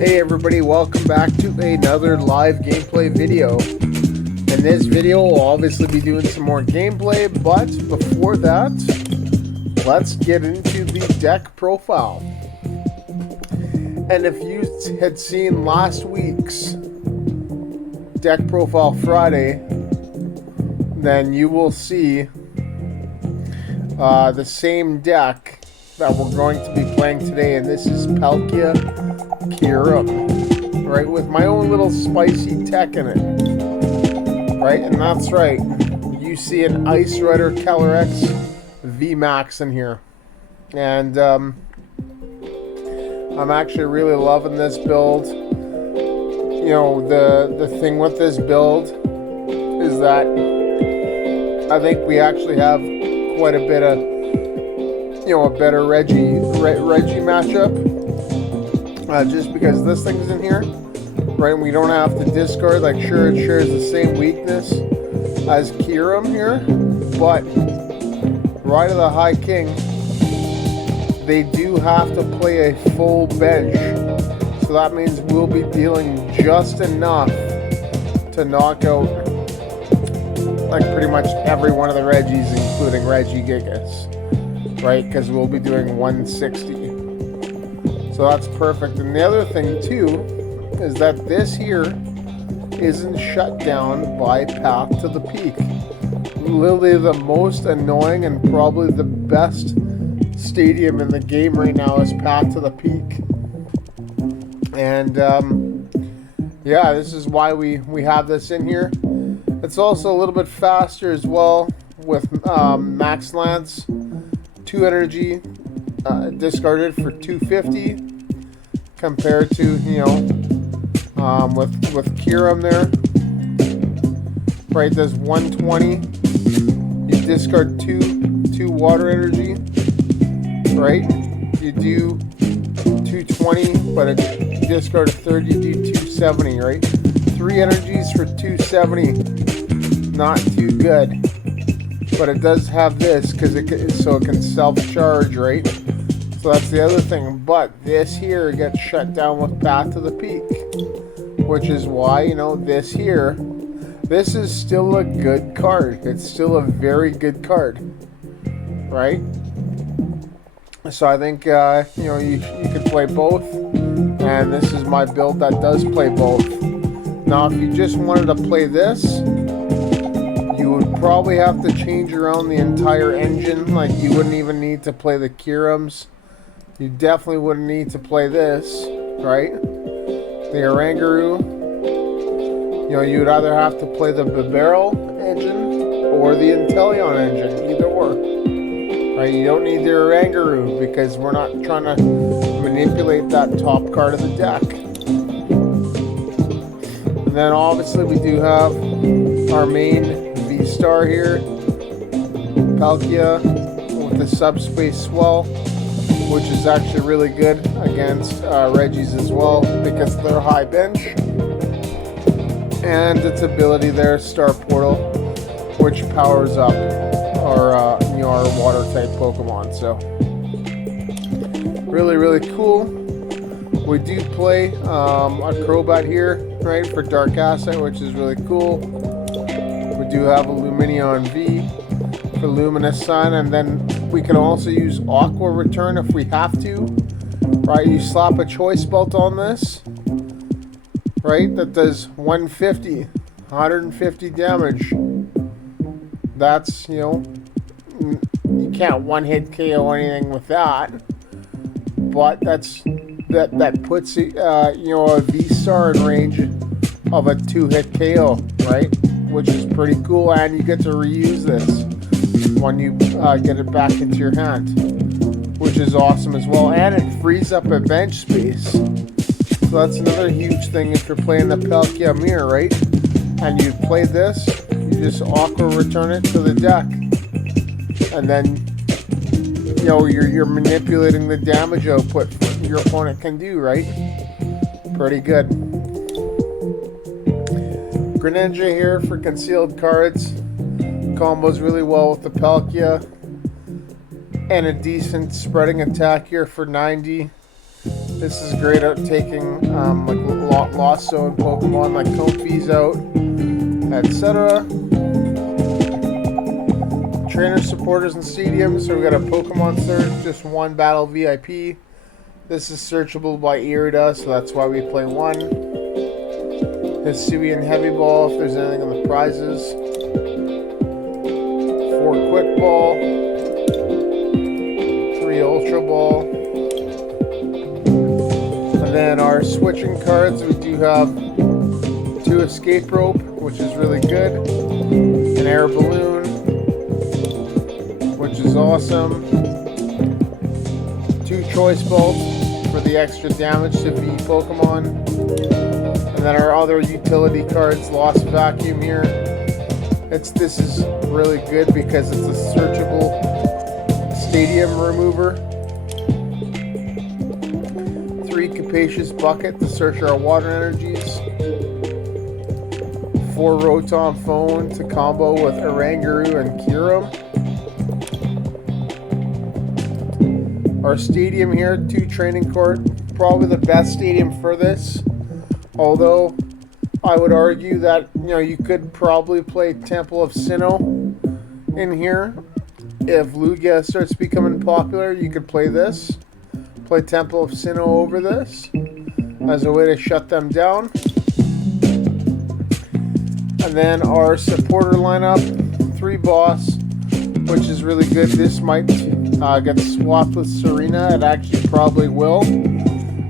Hey everybody, welcome back to another live gameplay video. In this video, we'll obviously be doing some more gameplay, but before that, let's get into the deck profile. And if you had seen last week's deck profile Friday, then you will see the same deck that we're going to be playing today, and this is Palkia Kyurem, right, with my own little spicy tech in it, right, and that's right, you see an Ice Rider Calyrex VMax in here, and I'm actually really loving this build. You know, the thing with this build is that I think we actually have quite a bit of, you know, a better Reggie matchup. Just because this thing's in here, right? And we don't have to discard. Like, sure, it shares the same weakness as Kyurem here, but Ride of the High King, they do have to play a full bench, so that means we'll be dealing just enough to knock out like pretty much every one of the Reggies, including Reggie Gigas, right? Because we'll be doing 160. So that's perfect. And the other thing too is that this here isn't shut down by Path to the Peak. Literally the most annoying and probably the best stadium in the game right now is Path to the Peak. And yeah, this is why we have this in here. It's also a little bit faster as well with Max Lance, 2 energy, discarded for 250 compared to, you know, with Kyurem there, right? There's 120. You discard two water energy, right? You do 220, but you discard a third, you do 270, right? 3 energies for 270, not too good. But it does have this because so it can self-charge, right? So that's the other thing. But this here gets shut down with Path to the Peak, which is why, you know, this here, this is still a good card. It's still a very good card, right? So I think you know, you could play both, and this is my build that does play both. Now, if you just wanted to play this, you would probably have to change around the entire engine. Like, you wouldn't even need to play the Kyurems. You definitely wouldn't need to play this, right? The Oranguru. You know, you would either have to play the Bibarel engine or the Inteleon engine, either or. Right? You don't need the Oranguru because we're not trying to manipulate that top card of the deck. And then obviously we do have our main V-Star here, Palkia with the Subspace Swell, which is actually really good against Reggies as well because of their high bench. And its ability there, Star Portal, which powers up our you know, our water type Pokemon. So really cool. We do play a Crobat here, right, for Dark Asset, which is really cool. We do have a Lumineon V for Luminous Sun, and then we can also use Aqua Return if we have to, right? You slap a Choice Belt on this, right, that does 150 damage. That's, you know, you can't one-hit KO anything with that, but that puts you know, a V-Star in range of a 2-hit KO, right? Which is pretty cool, and you get to reuse this when you get it back into your hand, which is awesome as well. And it frees up a bench space, so that's another huge thing if you're playing the Palkia mirror, right? And you play this, you just Aqua Return it to the deck, and then, you know, you're manipulating the damage output your opponent can do, right? Pretty good. Greninja here for concealed cards. Combos really well with the Palkia. And a decent spreading attack here for 90. This is great at taking like lost zone Pokemon like Comfey's out, etc. Trainer supporters and stadiums. So we got a Pokemon search, just one battle VIP. This is searchable by Irida, so that's why we play one. Hisuian Heavy Ball if there's anything in the prizes. 4 Quick Ball. 3 Ultra Ball. And then our switching cards, we do have 2 Escape Rope, which is really good. An Air Balloon, which is awesome. 2 Choice Balls for the extra damage to V Pokemon. And then our other utility cards, Lost Vacuum here. This is really good because it's a searchable stadium remover. 3 Capacious Bucket to search our water energies. 4 Rotom Phone to combo with Oranguru and Kyurem. Our stadium here, 2 Training Court, probably the best stadium for this. Although I would argue that you could probably play Temple of Sinnoh in here. If Lugia starts becoming popular, you could play this. Play Temple of Sinnoh over this as a way to shut them down. And then our supporter lineup, 3 Boss, which is really good. This might get swapped with Serena. It actually probably will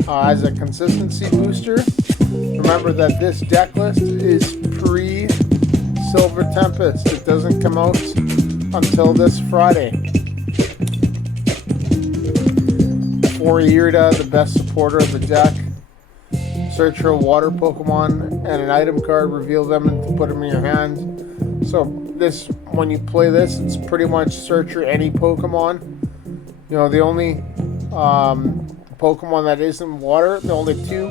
as a consistency booster. Remember that this deck list is pre-Silver Tempest. It doesn't come out until this Friday. For Irida, the best supporter of the deck. Search for a water Pokemon and an item card, reveal them and put them in your hand. So this, when you play this, it's pretty much search for any Pokemon. The only Pokemon that isn't water, the only 2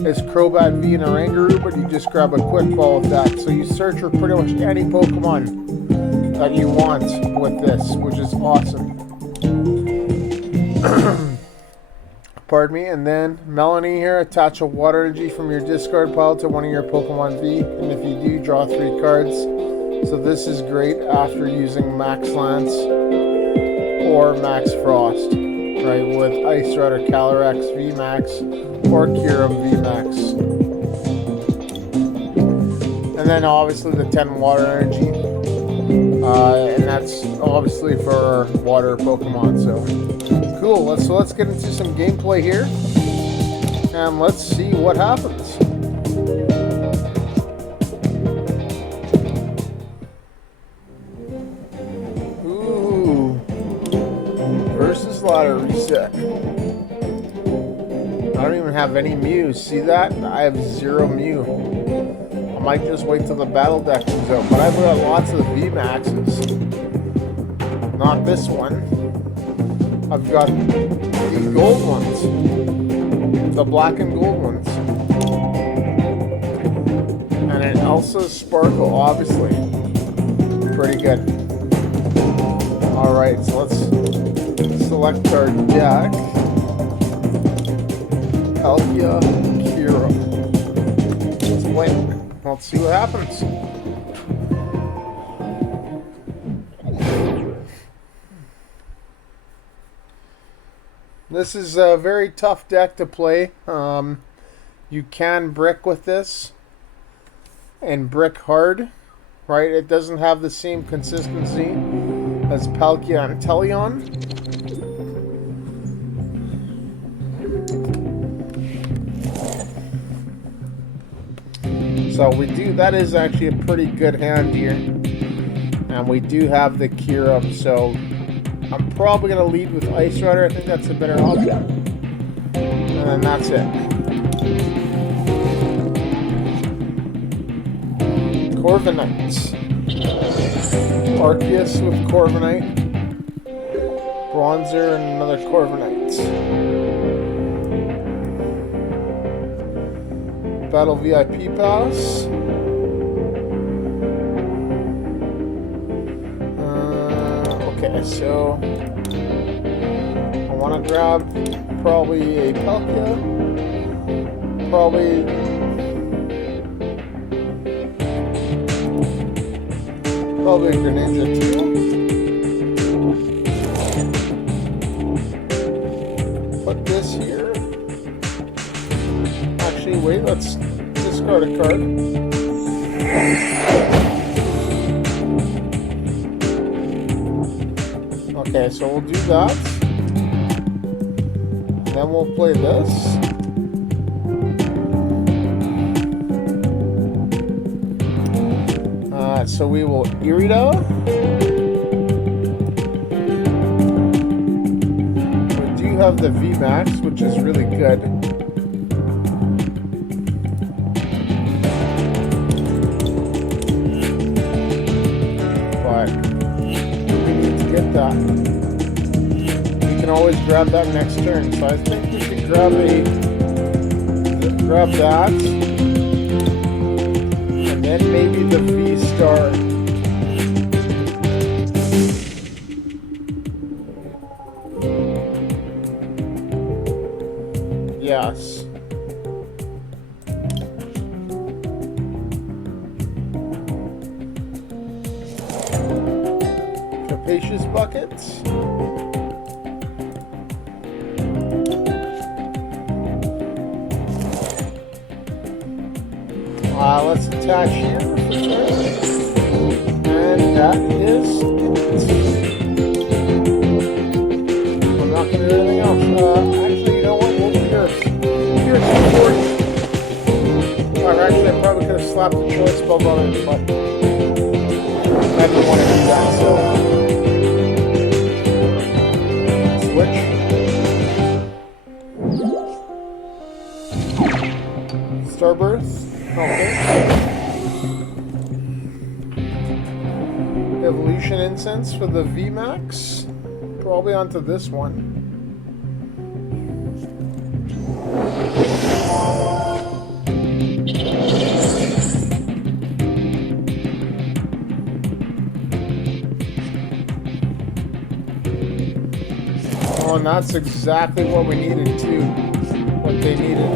is Crobat V and Oranguru, but you just grab a quick ball with that. So you search for pretty much any Pokemon that you want with this, which is awesome. Pardon me. And then Melony here, attach a water energy from your discard pile to one of your Pokemon V, and if you do, draw 3 cards. So this is great after using Max Lance or Max Frost, right, with Ice Rider Calyrex VMax or Kyurem VMax. And then obviously the 10 water energy, and that's obviously for our water Pokemon. So cool. So let's get into some gameplay here, and let's see what happens. Versus ladder reset. I don't even have any Mews. See that? I have 0 Mew. I might just wait till the battle deck comes out. But I've got lots of VMAXs. Not this one. I've got the gold ones. The black and gold ones. And an Elsa Sparkle, obviously. Pretty good. Alright, so let's select our deck. Palkia, Kyurem. Let's wait. Let's see what happens. This is a very tough deck to play. You can brick with this and brick hard, right? It doesn't have the same consistency as Palkia and Teleon. So we do, that is actually a pretty good hand here. And we do have the Kyurem, so I'm probably going to lead with Ice Rider. I think that's a better option. And then that's it. Corviknight. Arceus with Corviknight. Bronzer and another Corviknight. Battle VIP Pass. Okay, so I want to grab probably a Palkia. Probably a Greninja too. Put this here. Actually, wait, let's discard a card. Okay, so we'll do that. Then we'll play this. So we will Irida. We do have the VMax, which is really good. But we need to get that. We can always grab that next turn. So I think we should grab that. And maybe the VStar. Yes. Capacious Bucket. Let's attach here for sure. And that is it. I'm not going to do anything else. Actually, you know what? We'll Pierce. Pierce support. Actually, I probably could have slapped the choice spell on it, but I didn't want to do that, so. Switch. Starbirth. Okay. Evolution Incense for the VMax. Probably onto this one. Oh, and that's exactly what we needed too. What they needed.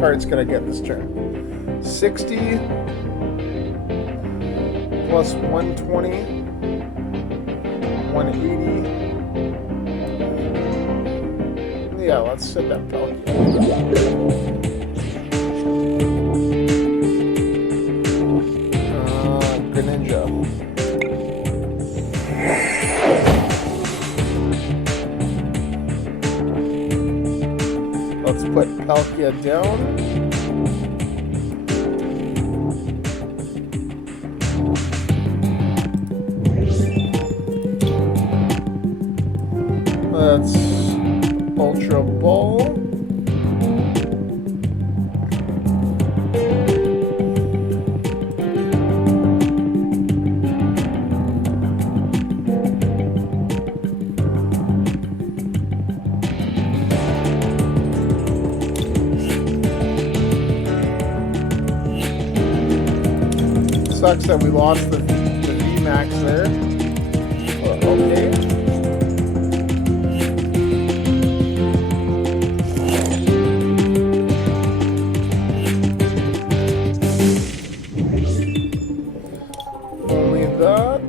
Cards can I get this turn? 60 plus 120, 180. Yeah, let's set that Palkia. Greninja. Let's put Palkia down. Let's Ultra Ball. Sucks that we lost the VMax there. Okay. Only that.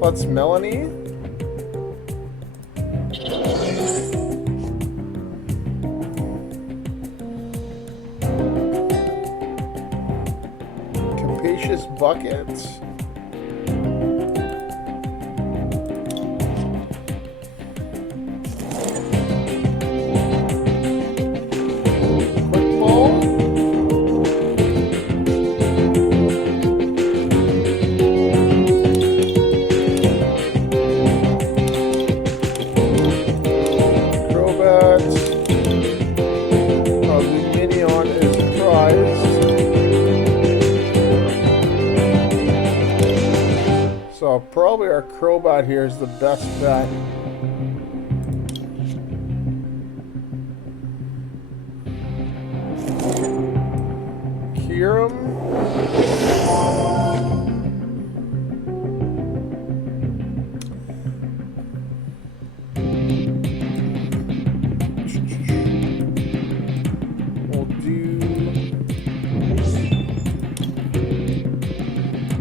Let's Melony. Capacious Bucket. Quick Ball. Crobat. Lumineon is prized. probably our Crobat here is the best bet. Kyurem.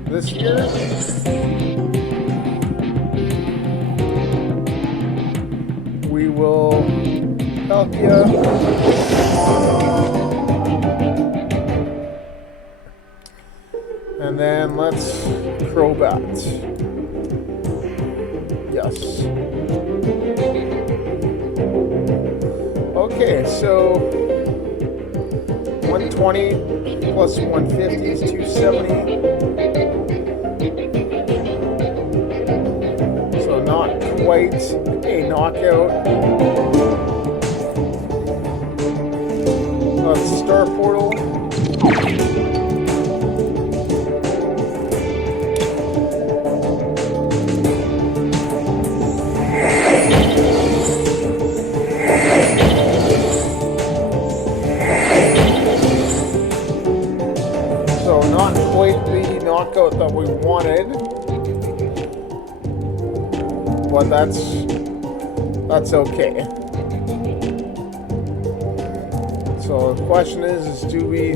This year, we will Palkia, and then let's Crobat. Yes. Okay, so 120 plus 150 is 270. So not quite a knockout. Let's Star Portal. So not quite the knockout that we wanted, but that's okay. So the question is do we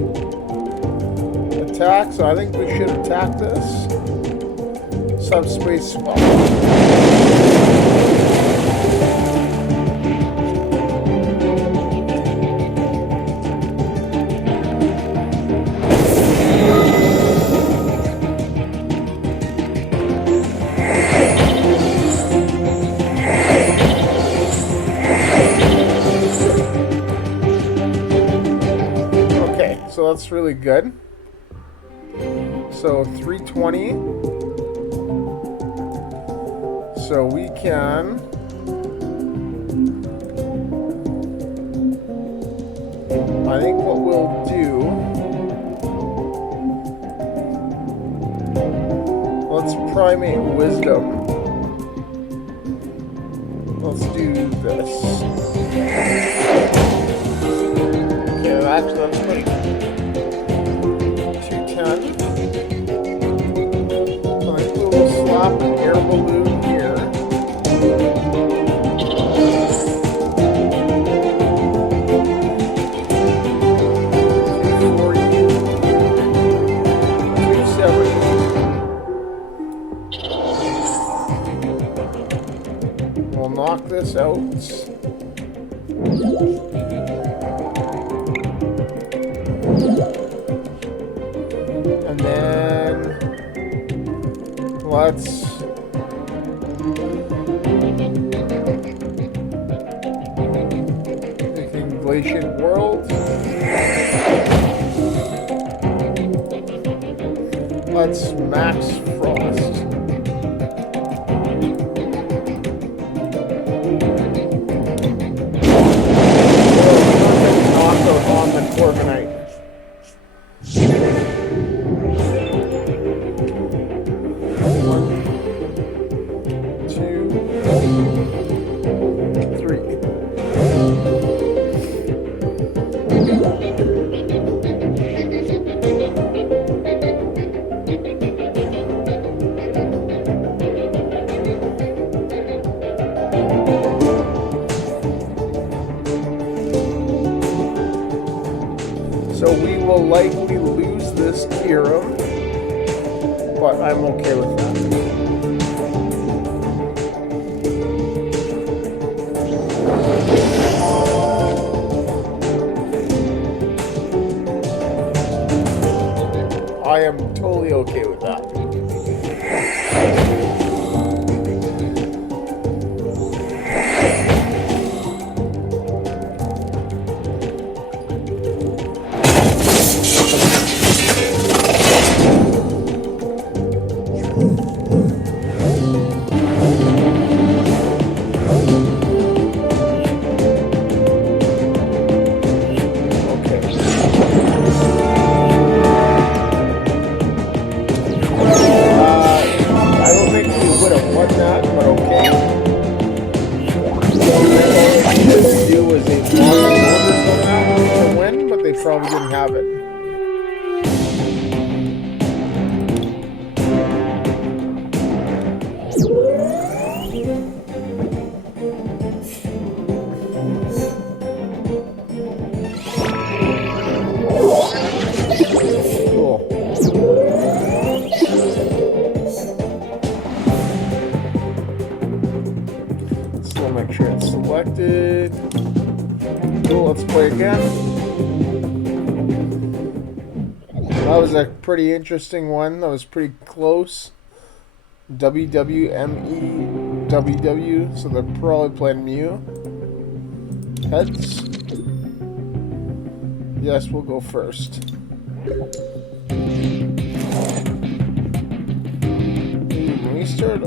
attack? So I think we should attack this. Subspace swap. So that's really good. So 320. So we can I think what we'll do, let's primate wisdom. Let's do this. Okay, actually that's pretty good. 210. So I think we'll slap an air balloon here. 240. 270. We'll knock this out. And then let's Glacian World. Let's Max Frost. Knockout on the Corviknight. So we will likely lose this Kyurem, but I'm okay with that. I am totally okay with that. probably didn't have it. Make sure it's selected. Cool, let's play again. That was a pretty interesting one. That was pretty close. WWME so they're probably playing Mew. Heads. Yes, we'll go first. We started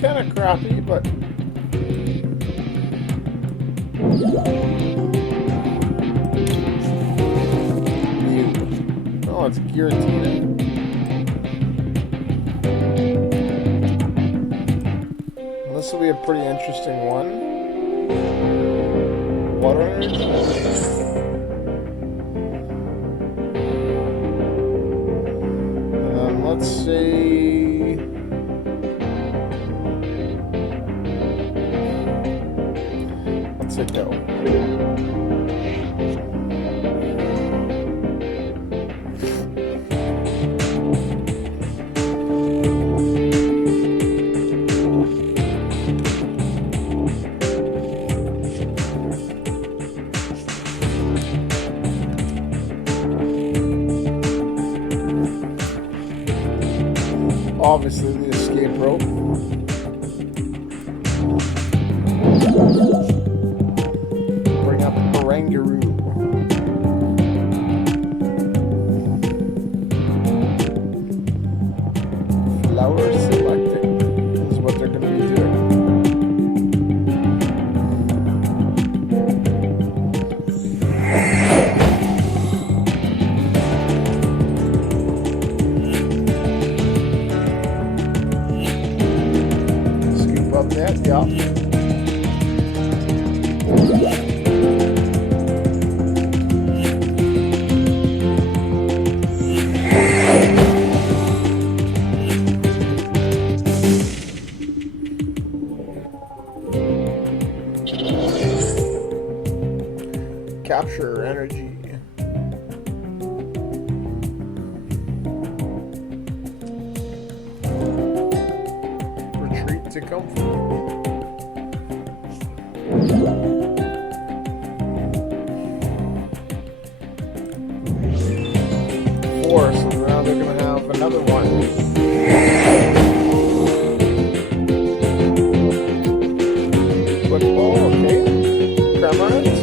kind of crappy, but oh, it's Giratina. This will be a pretty interesting one. Water energy. Let's see. Let's hit go. Obviously, the escape rope. Bring up Oranguru. Flower selecting is what they're going to be doing. Yeah. Capture energy. Retreat to comfort. So now they're going to have another one. Football, okay. Cramorant.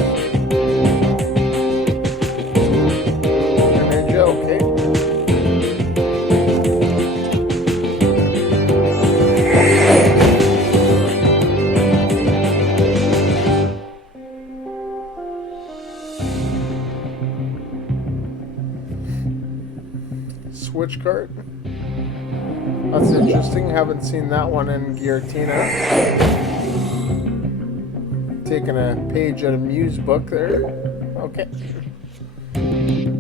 Greninja, okay. Switch card. That's interesting. Haven't seen that one in Giratina. Taking a page out of Mew's book there. Okay.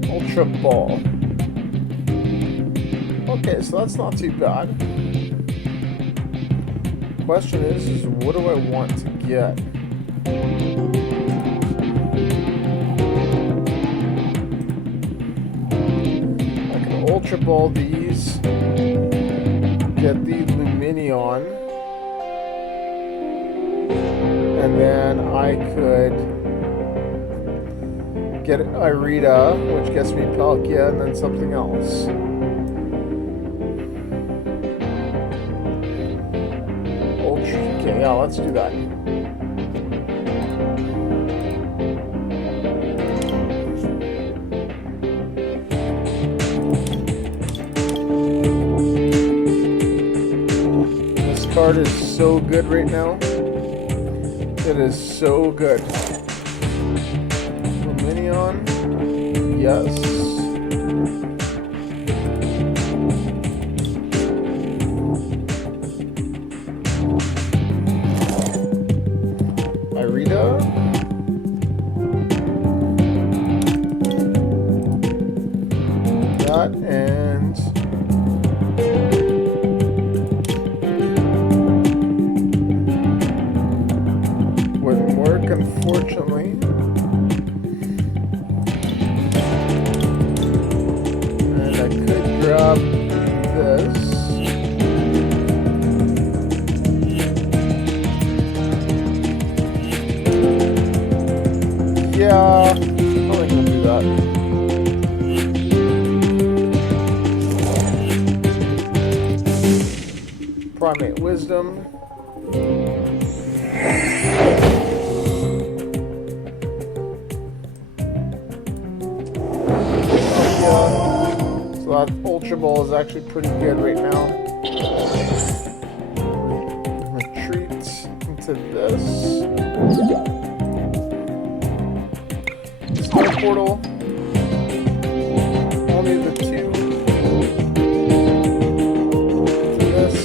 Ultra Ball. Okay, so that's not too bad. Question is what do I want to get? Ultra Ball these, get the Lumineon, and then I could get Irida, which gets me Palkia, and then something else. Okay, yeah, let's do that. Card is so good right now. It is so good. Lumineon, yes. Irida. unfortunately. And I could grab this. Yeah, I think we'll do that. Primate Wisdom. So that Ultra Ball is actually pretty good right now. Retreat into this. Star Portal. Only the two. To this.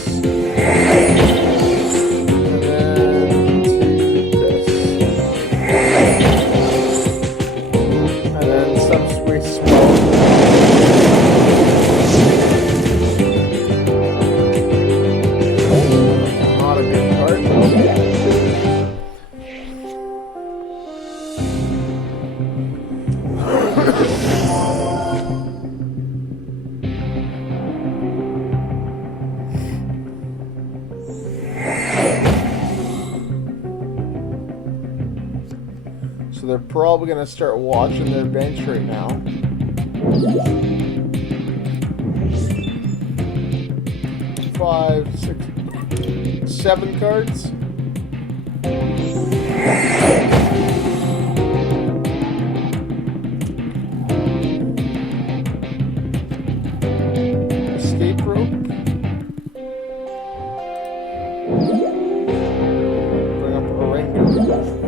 And then to this. And then Subspace Spell. Not a good card. So they're probably going to start watching their bench right now. Five, 6, 7 cards. Escape rope. Bring up Oranguru.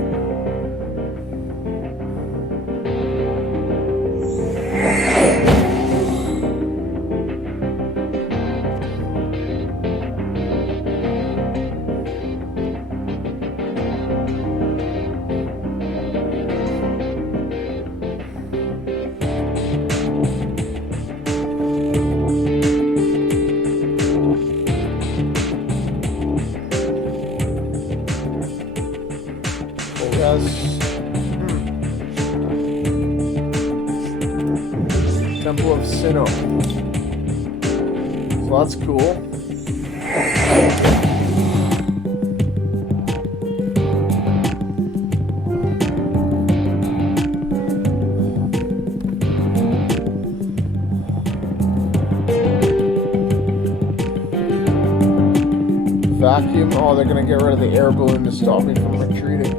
Temple of Sinnoh. So that's cool. Vacuum. Oh, they're gonna get rid of the air balloon to stop me from retreating.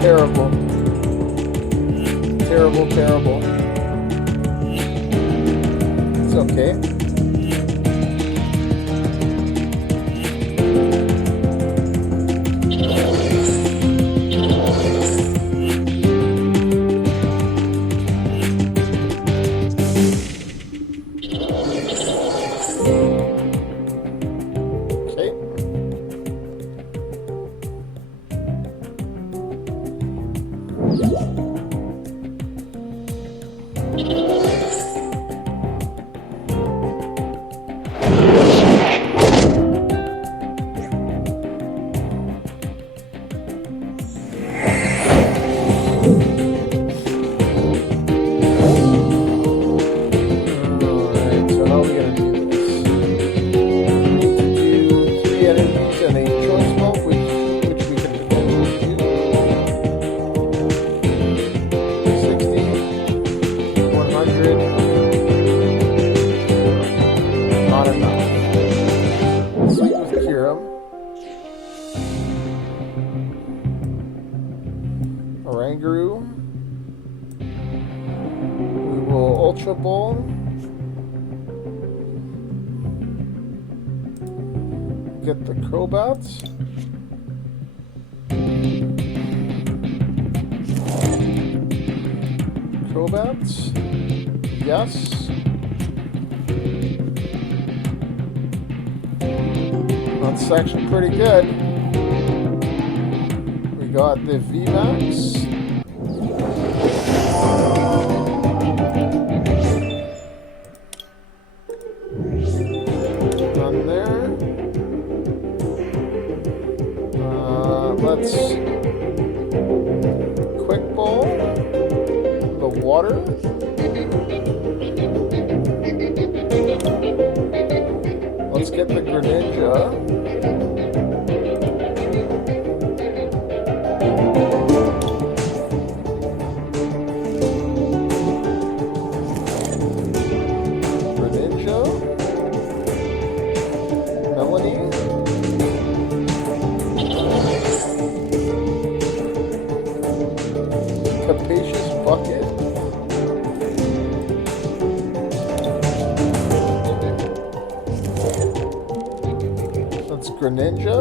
Terrible. Terrible, terrible. It's okay. Oranguru. We will Ultra Ball. Get the Crobat. Crobat. Yes. That's actually pretty good. We got the VMax. None there. let's quick ball the water. Let's get the Greninja. Melony. Capacious Bucket. That's Greninja.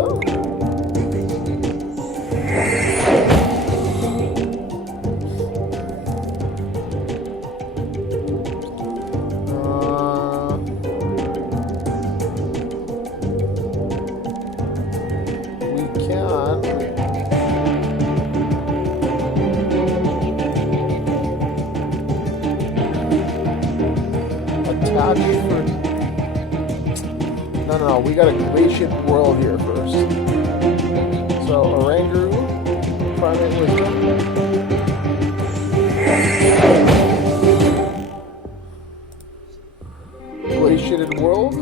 No, we got a Glacial World here first. So, Oranguru, Primate Wisdom. Glaciated World.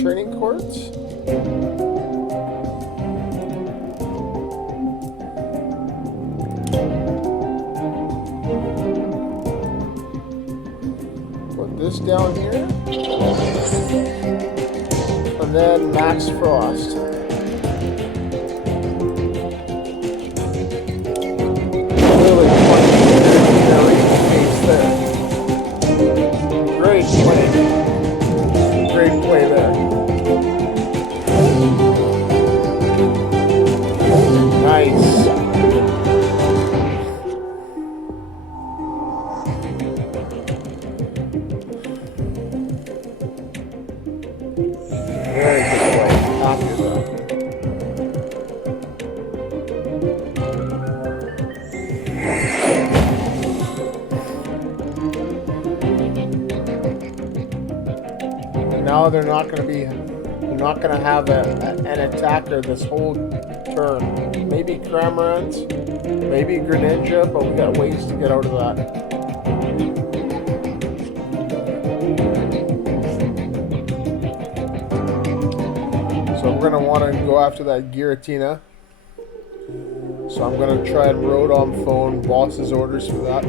Training Courts. This down here, and then Max Frost. Really funny face there. Great play. Great play there. Nice. Very good play. After that. And now they're not going to be. They're not going to have an attacker this whole turn. Maybe Cramorant, maybe Greninja, but we got ways to get out of that. So we're going to want to go after that Giratina. So I'm going to try and Rotom Phone boss's orders for that.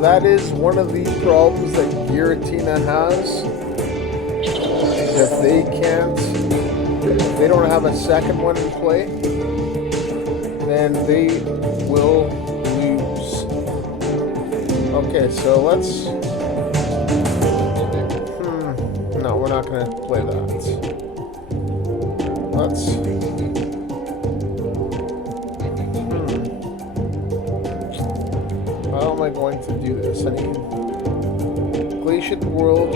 That is one of the problems that Giratina has. If they don't have a second one in play, then they will lose. Okay, so let's. No, we're not going to play that. Let's. How am I going to do this? I need Glacial World.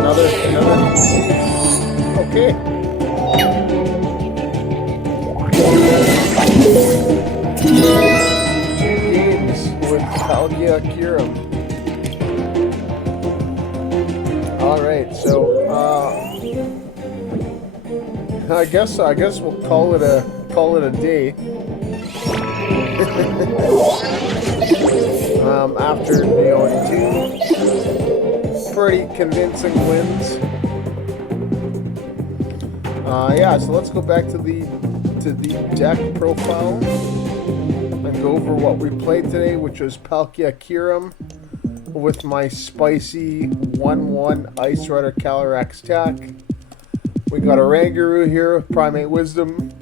Another. Okay. Two games with Palkia Kyurem. All right, so I guess we'll call it a day. After two pretty convincing wins. Yeah, so let's go back to the deck profile and go over what we played today, which was Palkia Kyurem with my spicy 1/1 Ice Rider Calyrex attack. We got Oranguru here, Primate Wisdom.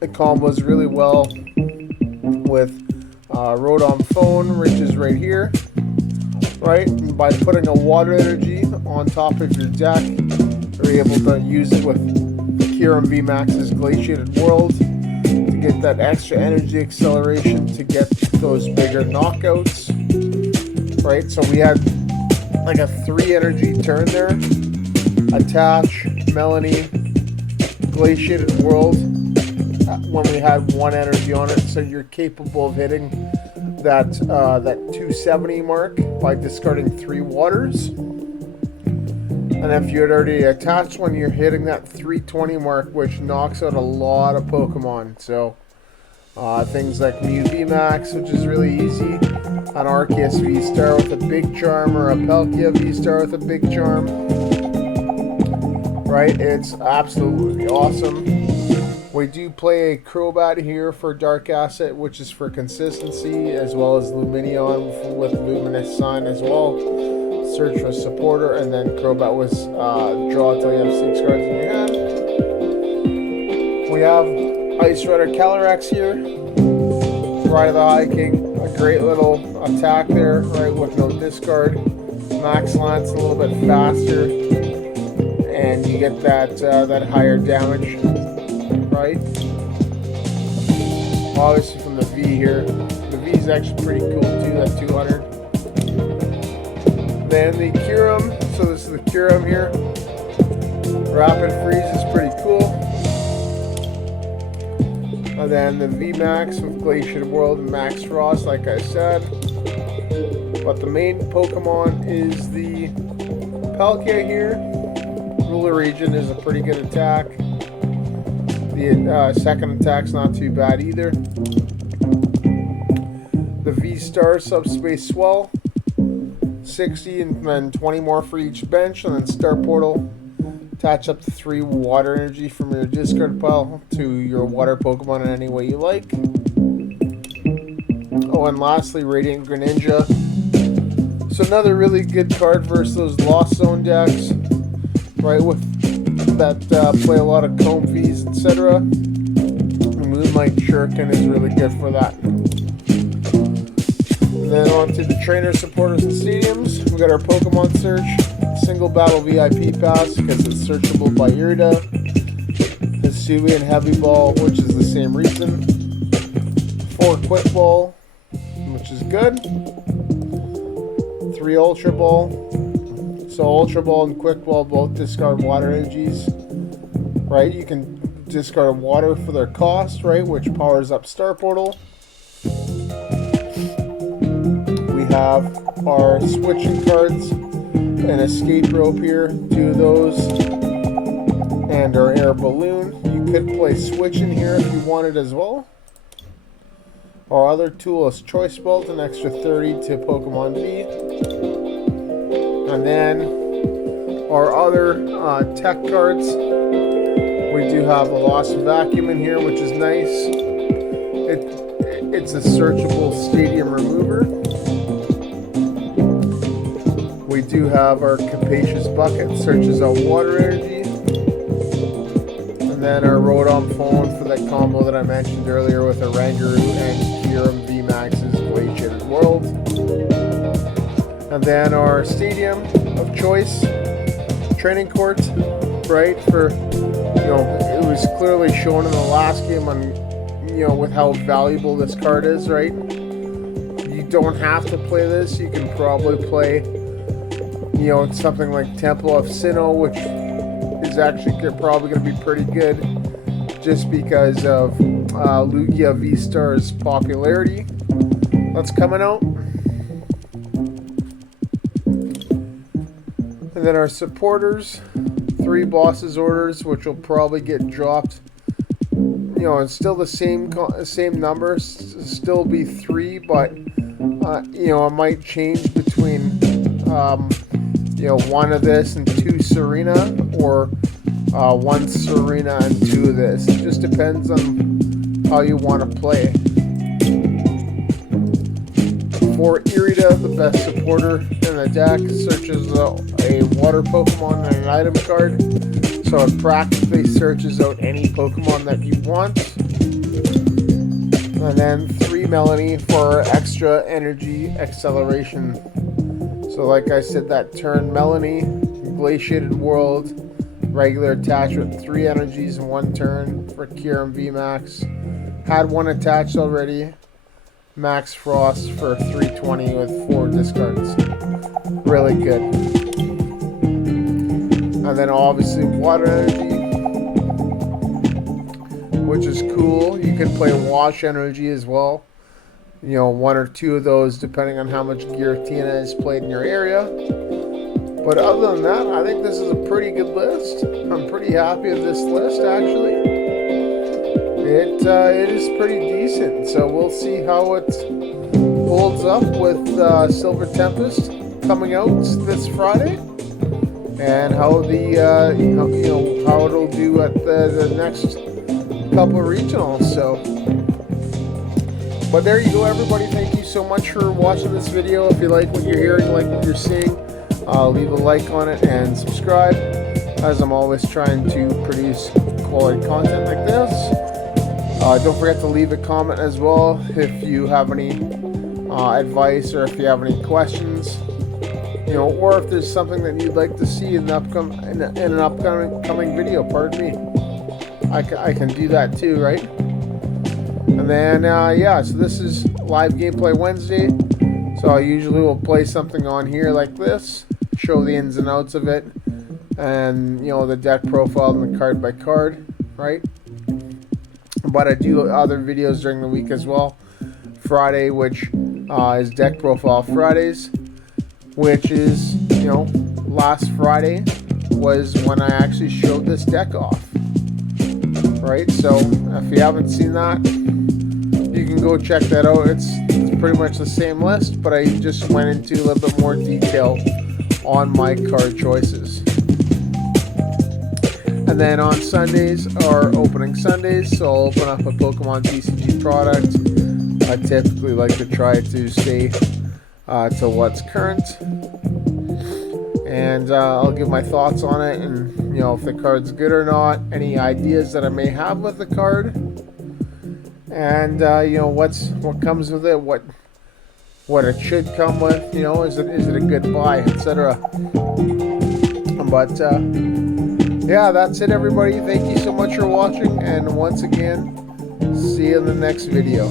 It combos really well with Rotom Phone, which is right here, right? And by putting a water energy on top of your deck, We're able to use it with Kyurem VMax's Glaciated World to get that extra energy acceleration to get those bigger knockouts, right? So we had like a 3 energy turn there. Attach, Melony, Glaciated World when we had 1 energy on it, so you're capable of hitting that 270 mark by discarding 3 waters. And if you had already attached one, you're hitting that 320 mark, which knocks out a lot of Pokemon. So things like Mew VMax, which is really easy, an Arceus VStar with a big charm, or a Palkia VStar with a big charm, right? It's absolutely awesome. We do play a Crobat here for Dark Asset, which is for consistency, as well as Lumineon with Luminous Sun as well. Search for supporter, and then Crobat was draw until you have 6 cards in your hand. We have Ice Rider Calyrex here. Ride of the High King, a great little attack there, right, with no discard. Max Lance a little bit faster, and you get that higher damage, right? Obviously from the V here. The V is actually pretty cool too, that 200. Then the Kyurem, so this is the Kyurem here. Rapid Freeze is pretty cool. And then the VMax with Glaciated World and Max Frost, like I said. But the main Pokemon is the Palkia here. Ruler Region is a pretty good attack. The second attack's not too bad either. The V-Star Subspace Swell. 60 and then 20 more for each bench, and then Star Portal. Attach up to 3 water energy from your discard pile to your water Pokemon in any way you like. Oh, and lastly, Radiant Greninja. So another really good card versus those Lost Zone decks, right, with that play a lot of Comb Vs, etc. Moonlight Shuriken is really good for that. Then on to the trainer supporters and stadiums. We got our Pokemon Search, single battle VIP pass because it's searchable by Irida. Hisuian Heavy Ball, which is the same reason. 4 Quick Ball, which is good. 3 Ultra Ball. So Ultra Ball and Quick Ball both discard water energies, right? You can discard water for their cost, right, which powers up Star Portal. Have our switching cards, an escape rope here, 2 of those, and our air balloon. You could play switch in here if you wanted as well. Our other tool is Choice Belt, an extra 30 to Pokemon V. And then our other tech cards, we do have a Lost Vacuum in here, which is nice. It's a searchable stadium remover. We do have our Capacious Bucket, searches out water energy. And then our Rotom Phone for that combo that I mentioned earlier with Oranguru and Kyurem VMax's Glaciated World. And then our Stadium of Choice, Training Court, right, for, it was clearly shown in the last game on, with how valuable this card is, right? You don't have to play this, you can probably play something like Temple of Sinnoh, which is actually probably going to be pretty good just because of Lugia V-Star's popularity that's coming out. And then our supporters, 3 bosses orders, which will probably get dropped. It's still the same number, still be 3, but it might change between 1 of this and 2 Serena, or 1 Serena and 2 of this. It just depends on how you want to play. For Irida, the best supporter in the deck, searches a water Pokemon and an item card. So it practically searches out any Pokemon that you want. And then 3 Melony for extra energy acceleration. So like I said, that turn Melony, Glaciated World, Regular attachment, 3 energies in 1 turn for Kyurem VMax. Had 1 attached already. Max Frost for 320 with 4 discards. Really good. And then obviously Water Energy, which is cool. You can play Wash Energy as well. You know, 1 or 2 of those depending on how much Giratina is played in your area. But other than that, I think this is a pretty good list. I'm pretty happy with this list, actually. It is pretty decent, so we'll see how it holds up with Silver Tempest coming out this Friday, and how the how it'll do at the next couple of regionals. So, but there you go, everybody. Thank you so much for watching this video. If you like what you're hearing, like what you're seeing, leave a like on it and subscribe, as I'm always trying to produce quality content like this. Don't forget to leave a comment as well if you have any advice, or if you have any questions, you know, or if there's something that you'd like to see in an upcoming video. Pardon me. I can do that too, right? And then yeah, so this is live gameplay Wednesday. So I usually will play something on here like this, show the ins and outs of it, and you know, the deck profile and the card by card, right? But I do other videos during the week as well. Friday, which is Deck Profile Fridays, which is, you know, last Friday was when I actually showed this deck off, right? So if you haven't seen that, you can go check that out. It's pretty much the same list, but I just went into a little bit more detail on my card choices. And then on Sundays are opening Sundays, so I'll open up a Pokemon TCG product. I typically like to try to stay to what's current, and I'll give my thoughts on it, and you know, if the card's good or not, any ideas that I may have with the card, and you know, what comes with it, what it should come with, you know, is it a good buy, etc. But yeah, that's it, everybody. Thank you so much for watching, and once again, see you in the next video.